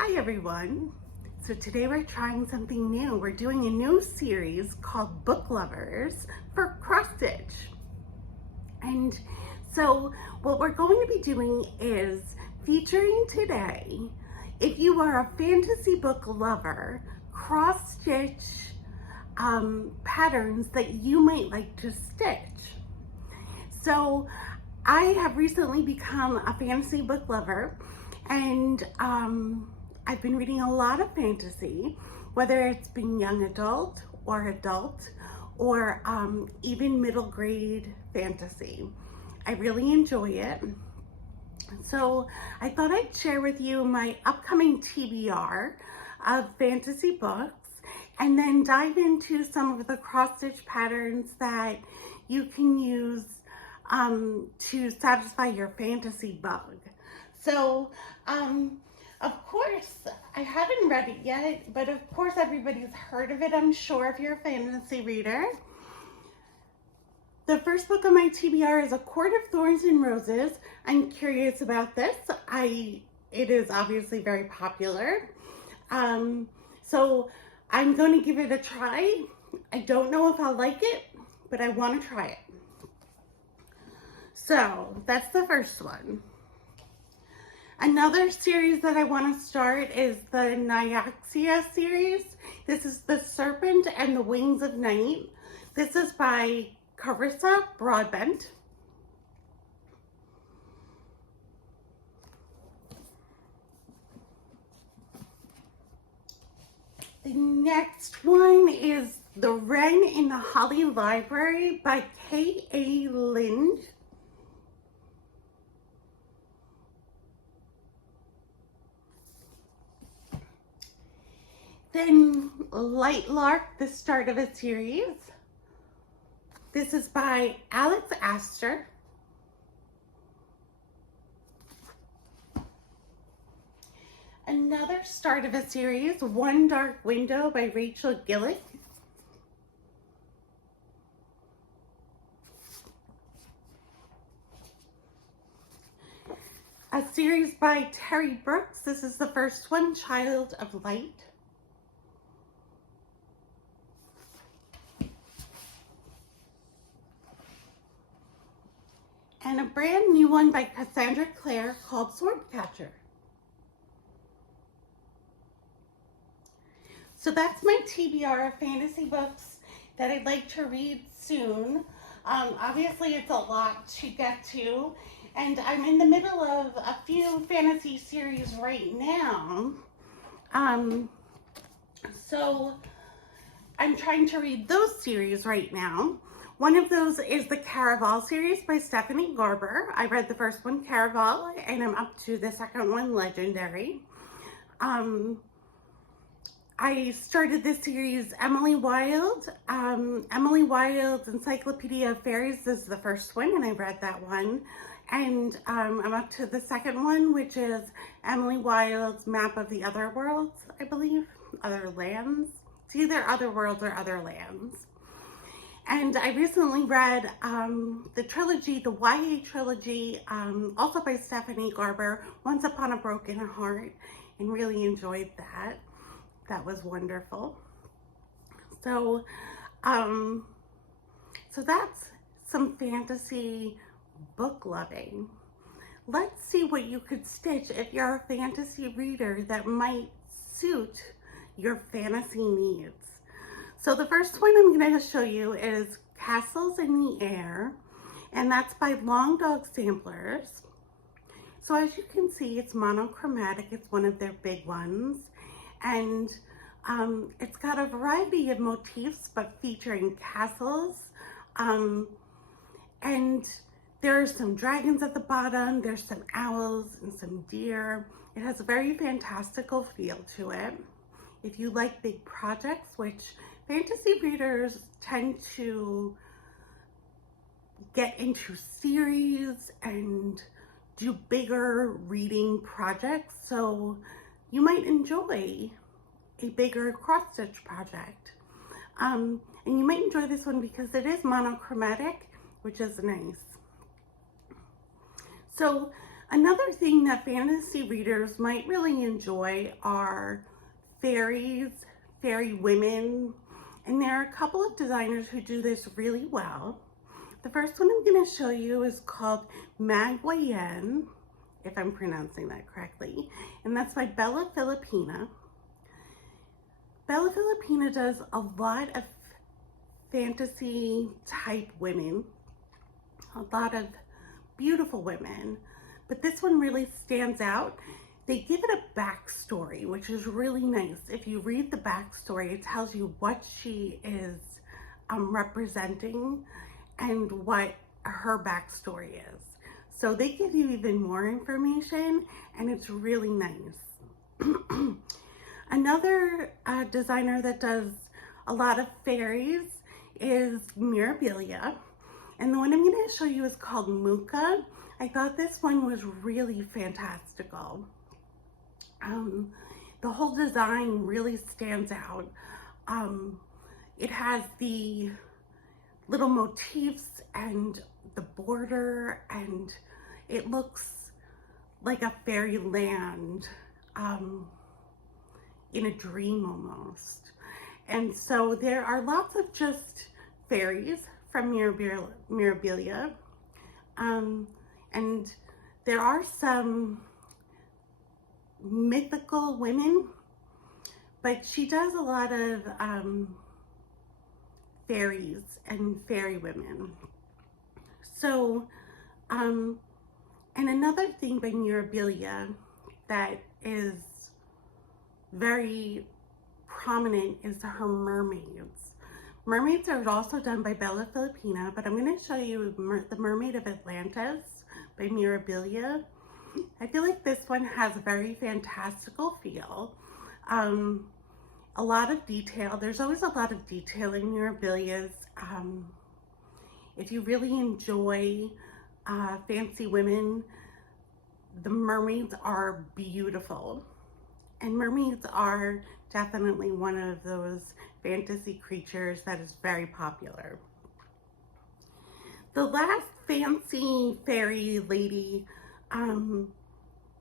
Hi everyone. So today we're trying something new. We're doing a new series called Book Lovers for cross stitch. And so what we're going to be doing is featuring today, if you are a fantasy book lover, cross stitch patterns that you might like to stitch. So I have recently become a fantasy book lover, and I've been reading a lot of fantasy, whether it's been young adult or even middle grade fantasy. I really enjoy it. So I thought I'd share with you my upcoming TBR of fantasy books, and then dive into some of the cross stitch patterns that you can use to satisfy your fantasy bug. So, of course, I haven't read it yet, but of course everybody's heard of it, I'm sure, if you're a fantasy reader. The first book on my TBR is A Court of Thorns and Roses. I'm curious about this. It is obviously very popular. So I'm going to give it a try. I don't know if I'll like it, but I want to try it. So that's the first one. Another series that I want to start is the Nyaxia series. This is The Serpent and the Wings of Night. This is by Carissa Broadbent. The next one is The Wren in the Holly Library by K.A. Lind. Then Light Lark, the start of a series. This is by Alex Astor. Another start of a series, One Dark Window by Rachel Gillick. A series by Terry Brooks. This is the first one, Child of Light. And a brand new one by Cassandra Clare called Swordcatcher. So that's my TBR of fantasy books that I'd like to read soon. Obviously it's a lot to get to, and I'm in the middle of a few fantasy series right now. So I'm trying to read those series right now. One of those is the Caraval series by Stephanie Garber. I read the first one, Caraval, and I'm up to the second one, Legendary. I started this series, Emily Wilde. Emily Wilde's Encyclopedia of Fairies is the first one, and I read that one. And I'm up to the second one, which is Emily Wilde's Map of the Other Worlds, I believe. Other Lands. It's either Other Worlds or Other Lands. And I recently read the trilogy, the YA trilogy, also by Stephanie Garber, Once Upon a Broken Heart, and really enjoyed that. That was wonderful. So, so that's some fantasy book loving. Let's see what you could stitch if you're a fantasy reader that might suit your fantasy needs. So the first one I'm going to show you is Castles in the Air, and that's by Long Dog Samplers. So as you can see, it's monochromatic. It's one of their big ones, and it's got a variety of motifs, but featuring castles, and there are some dragons at the bottom, there's some owls and some deer. It has a very fantastical feel to it. If you like big projects, which fantasy readers tend to get into series and do bigger reading projects, so you might enjoy a bigger cross-stitch project. And you might enjoy this one because it is monochromatic, which is nice. So Another thing that fantasy readers might really enjoy are fairies, fairy women, and there are a couple of designers who do this really well. The first one I'm going to show you is called Magwayen, if I'm pronouncing that correctly, and that's by Bella Filipina. Bella Filipina does a lot of fantasy type women, a lot of beautiful women, but this one really stands out. They give it a backstory, which is really nice. If you read the backstory, it tells you what she is representing and what her backstory is. So they give you even more information, and it's really nice. Another designer that does a lot of fairies is Mirabilia, and the one I'm going to show you is called Muka. I thought this one was really fantastical. The whole design really stands out. It has the little motifs and the border, and it looks like a fairyland in a dream almost. And so there are lots of just fairies from Mirabilia, and there are some mythical women, but she does a lot of fairies and fairy women. So, and another thing by Mirabilia that is very prominent is her mermaids. Mermaids are also done by Bella Filipina, but I'm going to show you the Mermaid of Atlantis by Mirabilia. I feel like this one has a very fantastical feel. A lot of detail. There's always a lot of detail in Mirabilia's. If you really enjoy fancy women, the mermaids are beautiful. And mermaids are definitely one of those fantasy creatures that is very popular. The last fancy fairy lady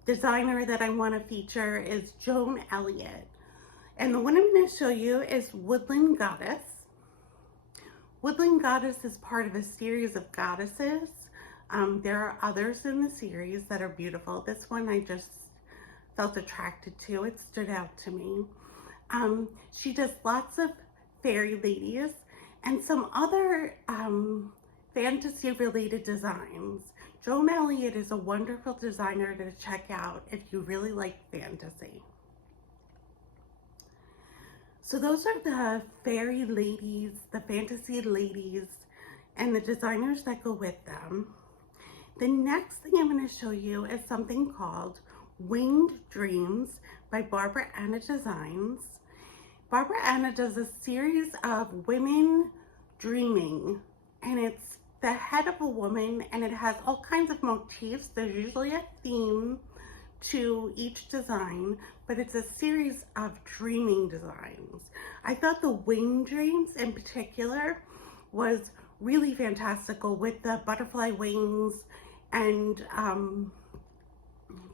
designer that I want to feature is Joan Elliott. And the one I'm going to show you is Woodland Goddess. Woodland Goddess is part of a series of goddesses. There are others in the series that are beautiful. This one I just felt attracted to. It stood out to me. She does lots of fairy ladies and some other fantasy related designs. Joan Elliott is a wonderful designer to check out if you really like fantasy. So those are the fairy ladies, the fantasy ladies, and the designers that go with them. The next thing I'm going to show you is something called Winged Dreams by Barbara Anna Designs. Barbara Anna does a series of women dreaming, and it's the head of a woman, and it has all kinds of motifs. There's usually a theme to each design, but it's a series of dreaming designs. I thought the wing dreams in particular was really fantastical with the butterfly wings and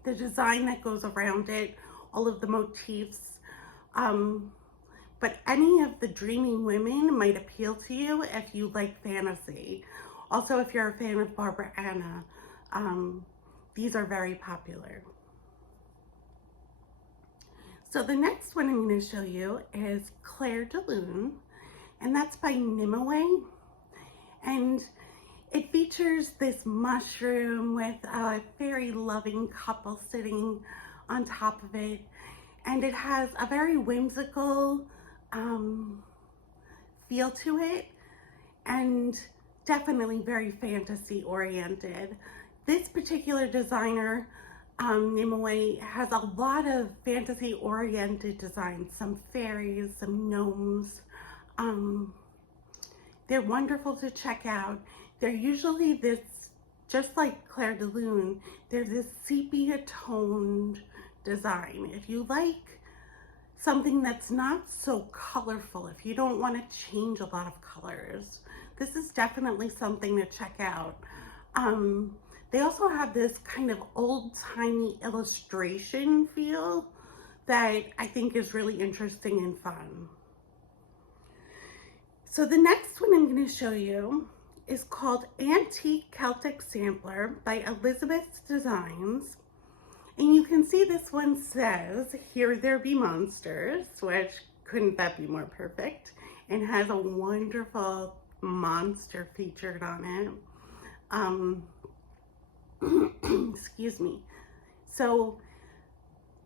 the design that goes around it, all of the motifs. But any of the dreaming women might appeal to you if you like fantasy. Also, if you're a fan of Barbara Anna, these are very popular. So the next one I'm going to show you is Claire de Lune, and that's by Nimue. And it features this mushroom with a very loving couple sitting on top of it. And it has a very whimsical feel to it, and definitely very fantasy oriented. This particular designer, Nimue, has a lot of fantasy oriented designs, some fairies, some gnomes. They're wonderful to check out. They're usually this, just like Claire de Lune, they're this sepia toned design. If you like something that's not so colorful, if you don't want to change a lot of colors, this is definitely something to check out. they also have this kind of old-timey illustration feel that I think is really interesting and fun. So the next one I'm going to show you is called Antique Celtic Sampler by Elizabeth's Designs. And you can see this one says, "Here there be monsters," which couldn't that be more perfect, and has a wonderful monster featured on it. Excuse me. So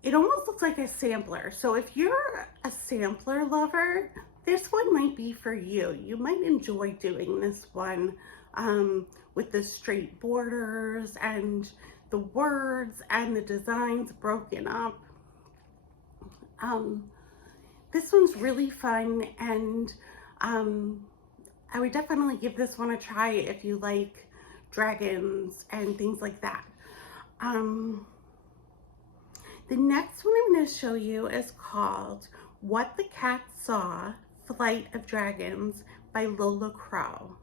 it almost looks like a sampler. So if you're a sampler lover, this one might be for you. You might enjoy doing this one with the straight borders and the words and the designs broken up. This one's really fun, and I would definitely give this one a try if you like dragons and things like that. The next one I'm going to show you is called What the Cat Saw, Flight of Dragons by Lola Crow.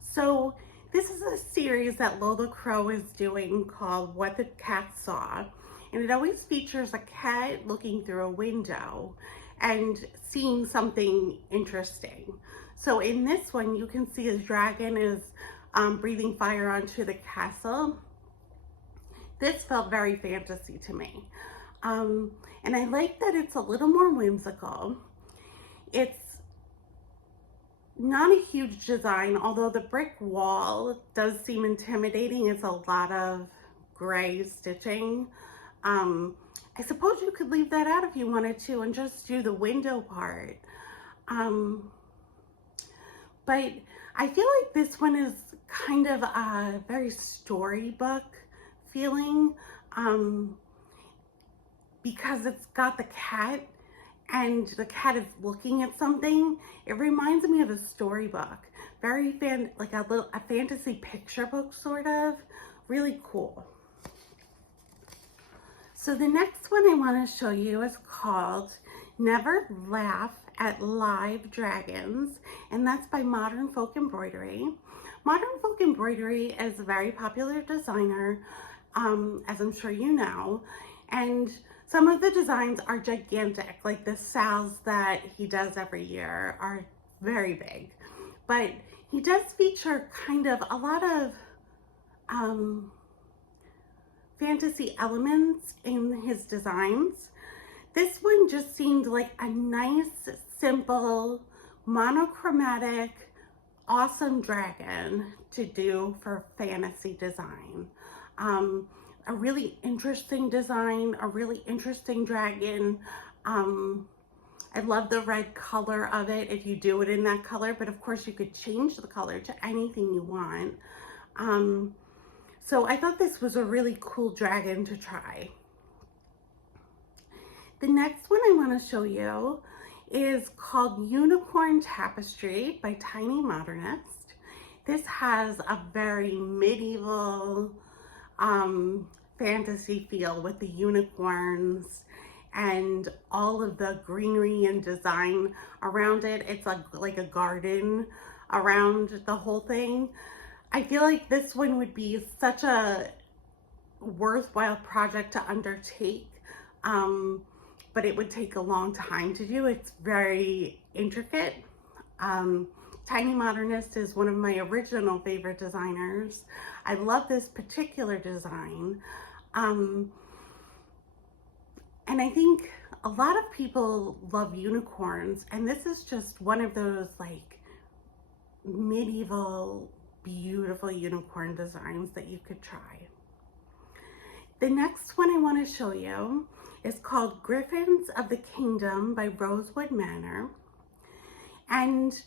So this is a series that Lola Crow is doing called What the Cat Saw, and it always features a cat looking through a window and seeing something interesting. So in this one, you can see a dragon is breathing fire onto the castle. This felt very fantasy to me. And I like that it's a little more whimsical. It's not a huge design, although the brick wall does seem intimidating. It's a lot of gray stitching. I suppose you could leave that out if you wanted to and just do the window part. But I feel like this one is kind of a very storybook feeling, because it's got the cat and the cat is looking at something. It reminds me of a storybook, very like a fantasy picture book sort of, really cool. So the next one I want to show you is called Never Laugh at Live Dragons, and that's by Modern Folk Embroidery. Modern Folk Embroidery is a very popular designer, as I'm sure you know, and some of the designs are gigantic, like the sals that he does every year are very big, but he does feature kind of a lot of fantasy elements in his designs. This one just seemed like a nice, simple, monochromatic, awesome dragon to do for fantasy design. A really interesting design, a really interesting dragon. I love the red color of it if you do it in that color, but of course you could change the color to anything you want. So I thought this was a really cool dragon to try. The next one I want to show you is called Unicorn Tapestry by Tiny Modernist. This has a very medieval fantasy feel with the unicorns and all of the greenery and design around it. It's like a garden around the whole thing. I feel like this one would be such a worthwhile project to undertake, but it would take a long time to do. It's very intricate. Tiny Modernist is one of my original favorite designers. I love this particular design. And I think a lot of people love unicorns, and this is just one of those like medieval, beautiful unicorn designs that you could try. The next one I want to show you is called Griffins of the Kingdom by Rosewood Manor. And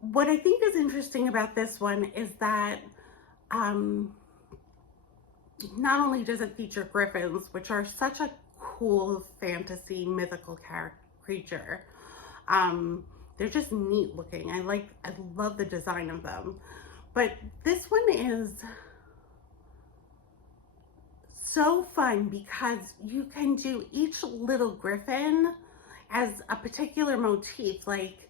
what I think is interesting about this one is that not only does it feature griffins, which are such a cool fantasy mythical creature, they're just neat looking. I love the design of them. But this one is so fun because you can do each little griffin as a particular motif. Like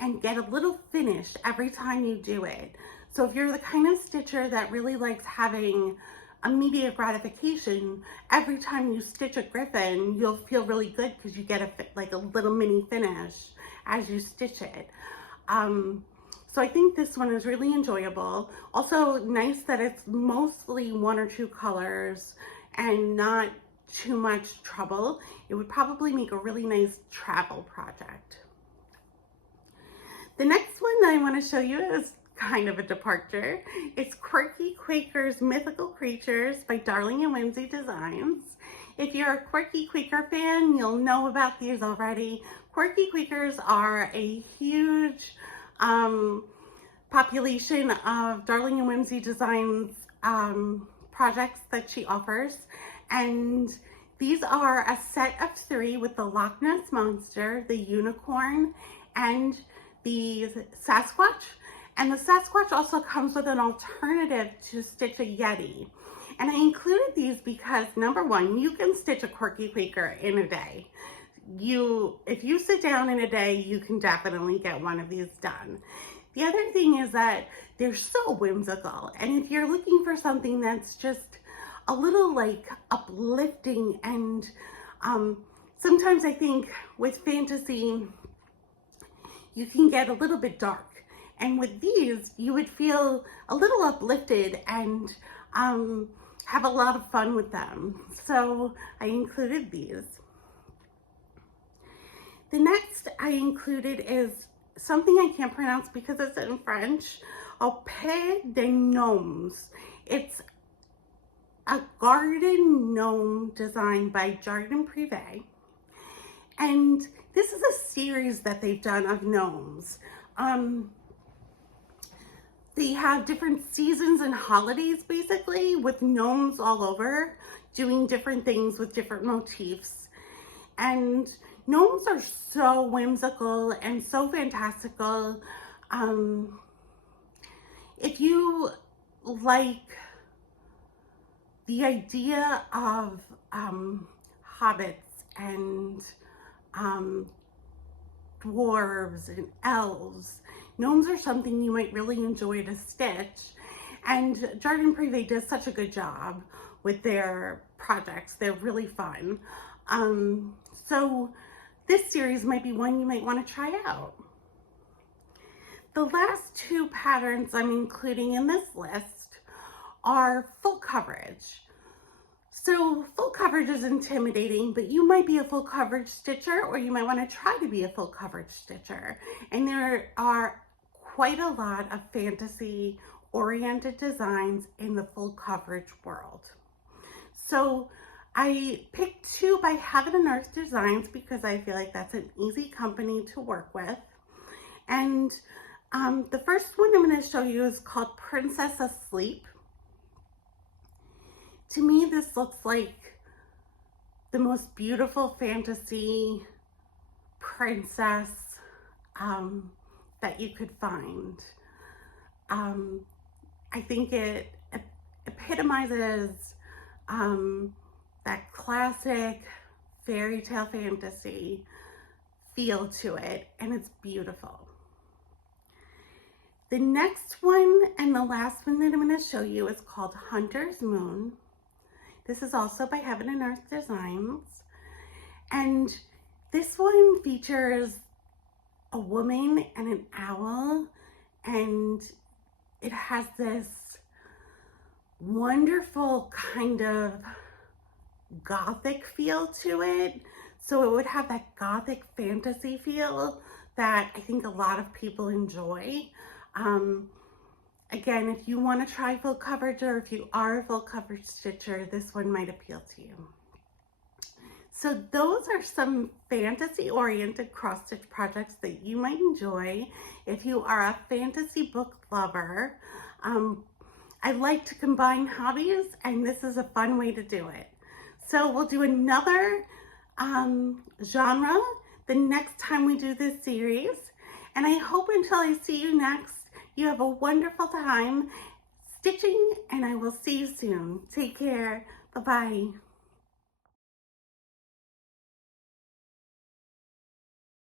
and get a little finish every time you do it. So if you're the kind of stitcher that really likes having immediate gratification, every time you stitch a griffin, you'll feel really good because you get like a little mini finish as you stitch it. So I think this one is really enjoyable. Also nice that it's mostly 1 or 2 colors and not too much trouble. It would probably make a really nice travel project. The next one that I want to show you is kind of a departure. It's Quirky Quaker's Mythical Creatures by Darling and Whimsy Designs. If you're a Quirky Quaker fan, you'll know about these already. Quirky Quakers are a huge population of Darling and Whimsy Designs projects that she offers. And these are a set of 3 with the Loch Ness Monster, the unicorn, and the Sasquatch. And the Sasquatch also comes with an alternative to stitch a Yeti. And I included these because, number 1, you can stitch a Quirky Quaker in a day. If you sit down in a day, you can definitely get one of these done. The other thing is that they're so whimsical. And if you're looking for something that's just a little like uplifting, and sometimes I think with fantasy, you can get a little bit dark. And with these, you would feel a little uplifted and have a lot of fun with them. So I included these. The next I included is something I can't pronounce because it's in French, Au Pays des Gnomes. It's a garden gnome designed by Jardin Privé. And this is a series that they've done of gnomes. They have different seasons and holidays, basically, with gnomes all over, doing different things with different motifs. And gnomes are so whimsical and so fantastical. If you like the idea of hobbits and dwarves and elves, gnomes are something you might really enjoy to stitch. And Jardin Privé does such a good job with their projects. They're really fun. So this series might be one you might want to try out. The last 2 patterns I'm including in this list are full coverage. So full coverage is intimidating, but you might be a full coverage stitcher, or you might want to try to be a full coverage stitcher. And there are quite a lot of fantasy oriented designs in the full coverage world. So I picked 2 by Heaven and Earth Designs because I feel like that's an easy company to work with. And the first one I'm going to show you is called Princess Asleep. To me, this looks like the most beautiful fantasy princess that you could find. I think it epitomizes that classic fairy tale fantasy feel to it, and it's beautiful. The next one and the last one that I'm going to show you is called Hunter's Moon. This is also by Heaven and Earth Designs. And this one features a woman and an owl, and it has this wonderful kind of gothic feel to it. So it would have that gothic fantasy feel that I think a lot of people enjoy. Again, if you want to try full coverage, or if you are a full coverage stitcher, this one might appeal to you. So those are some fantasy-oriented cross-stitch projects that you might enjoy if you are a fantasy book lover. I like to combine hobbies, and this is a fun way to do it. So we'll do another genre the next time we do this series. And I hope until I see you next, you have a wonderful time stitching, and I will see you soon. Take care. Bye-bye.